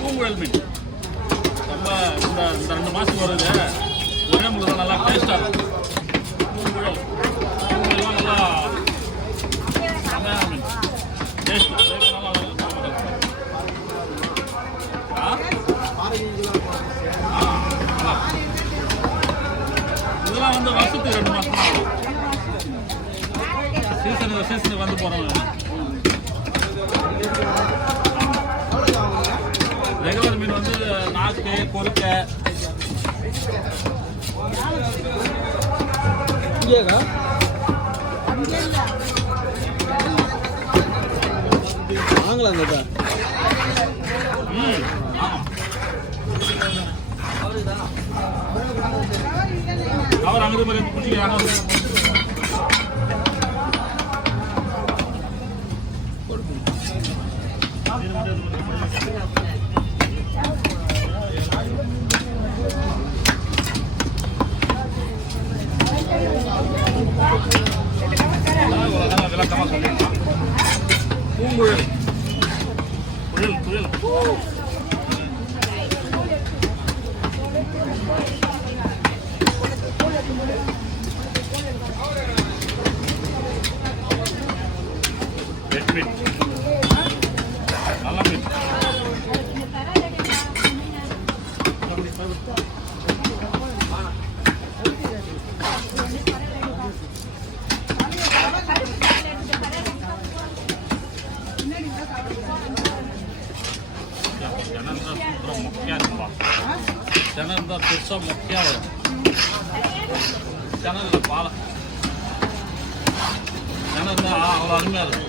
பூங்குழல் மீன் ரொம்ப இந்த 2 மாதத்துக்கு வருது. ஒரே முழு நல்லா டேஸ்டாக இருக்கும். பூங்குழல்லாம் நல்லா செமையான மீன் டேஸ்ட் இதெல்லாம் வந்து வருஷத்துக்கு 2 மாதம் தான் ஆகும். சீசனுக்கு வந்து போகிறோம். ரெகுலர் மீன் வந்து நாக்கு கொறுக்க வாங்கலாம். அவர் அங்கே மாதிரி பிடிக்கிறாங்க. விளக்கமாக சொல்லிடலாம். பூங்குழல் குழல் ரெட் மீன் நல்ல மீன். ஜனம் தான் பெருசாக மொக்கையாக வரும். ஜனலில் பாலை ஜனம் தான் அவ்வளோ அருமையாக இருக்கும்.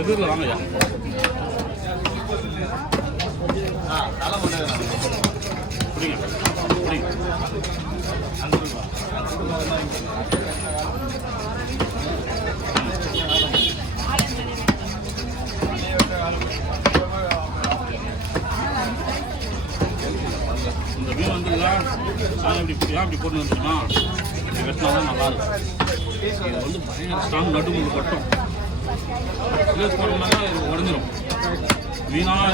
எதிரில் வாங்கய்யா. இந்த மீன் வந்துங்களா அப்படி போட்டு வந்துச்சுன்னா வெட்டினா தான் நல்லாயிருக்கும். இது வந்து பயங்கர ஸ்ட்ராங் நடுமுறை கட்டும். ஸ்லேஸ் போட்டோம்னாக்கா இது உடஞ்சிரும். மீனாக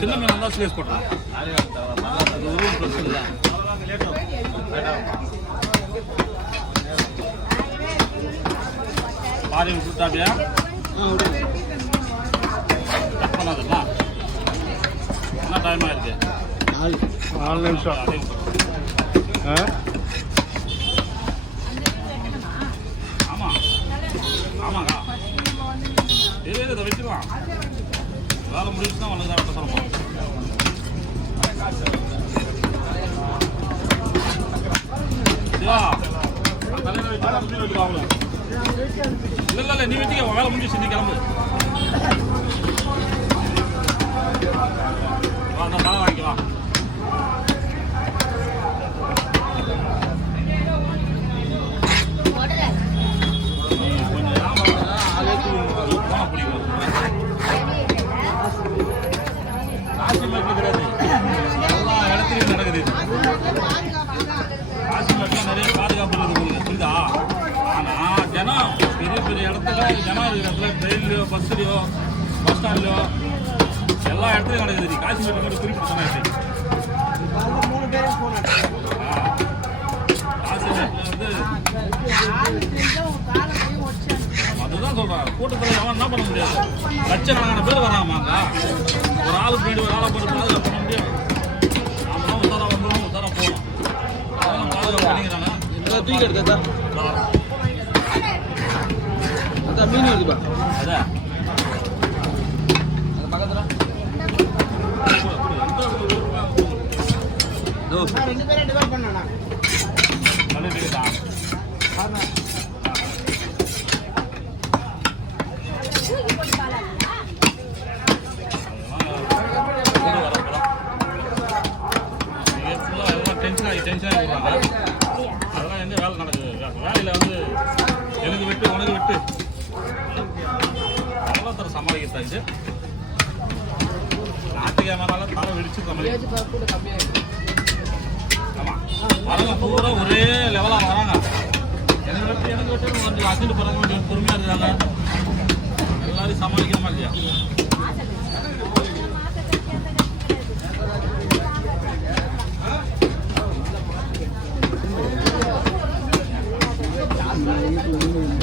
சின்ன மீனாக இருந்தால் ஸ்லேஸ் போட்டோம். அது ஒரு பிரச்சனை இல்லை. பாதி விட்டுட்டாப்பியா கட் பண்ணாதுல்ல. என்ன டைம் ஆயிருக்கு? 4 நிமிஷம். ஆமாம் ஆமாக்கா. இதை வச்சுக்கலாம். வேலை முடிச்சுன்னா உனக்கு தான் வெட்ட சொல்லணும். தலையில் வச்சு அவ்வளோ இல்லை நீ வச்சுக்க. வேலை முடிஞ்சிச்சு. நீ கிளம்பு. அந்த தலை வாங்கிக்கலாம். நிறைய பாதுகாப்பு இருக்குது புரியுதா? ஆனால் ஜனம் பெரிய பெரிய இடத்துல ஜனம் இருக்கிற இடத்துல ட்ரெயின்லையோ பஸ்லையோ பஸ் ஸ்டாண்ட்லையோ எல்லா இடத்துலையும் நடக்குது. நீ காசி மட்டும் குறிப்பிட்டு சொன்ன கூட்டத்தில் அவன் என்ன பண்ண முடியாது. லட்சக்கணக்கான பேர் வராமாங்க. ஒரு ஆள் பின்னாடி ஒரு ஆளை போட்டு பாதுகாப்பு பண்ண முடியும். நாம உத்தாரா வந்துடும், உத்தாரா போகணும். அதெல்லாம் பாதுகாப்பு பண்ணிக்கிறாங்க. தூக்கி எடுத்தா அதான் மீன் இருக்குப்பா. அதான் பக்கத்துல அதெல்லாம் எந்த வேலை நடக்குது? வேலையில் வந்து எனக்கு விட்டு உனக்கு விட்டு அதெல்லாம் தர சமாளிக்கிறதா இது. நாட்டுக்கு ஏமாறாலும் தலை வெடிச்சு சமாளிக்க. ஆமாம், வரவங்க பூரா ஒரே லெவலாக வராங்க. எனக்கு விட்டு கொஞ்சம் அசிட்டு போகிறாங்க, கொஞ்சம் பொறுமையாக இருக்காங்க. எல்லாரையும் சமாளிக்கணுமா இல்லையா?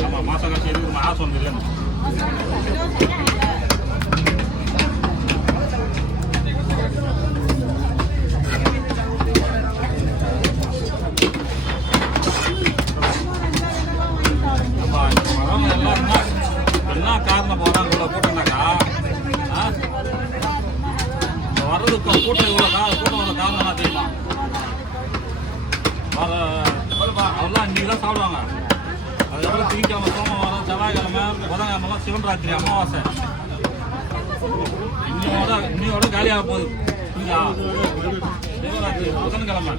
ஆமாம், மாதம் கட்சி எதுக்கு ஆசை ஒன்று இல்லைன்னு. என்ன காரணம் போகிறாங்க இவ்வளோ கூட்டம்னாக்கா? வர்றது கூட்டம் இவ்வளோ கூட்டம் வர காரணம் என்ன தெரியுமா? அவெல்லாம் அன்றைக்கி தான் சாப்பிடுவாங்க. அதுக்கப்புறம் திங்கக்கிழமை, சோமவாரம், செவ்வாய்க்கிழமை, புதன்கிழமெல்லாம் சிவன் ராத்திரி அமாவாசை. இன்னையோட காலியாக போகுது. சிவராத்திரி புதன்கிழமை.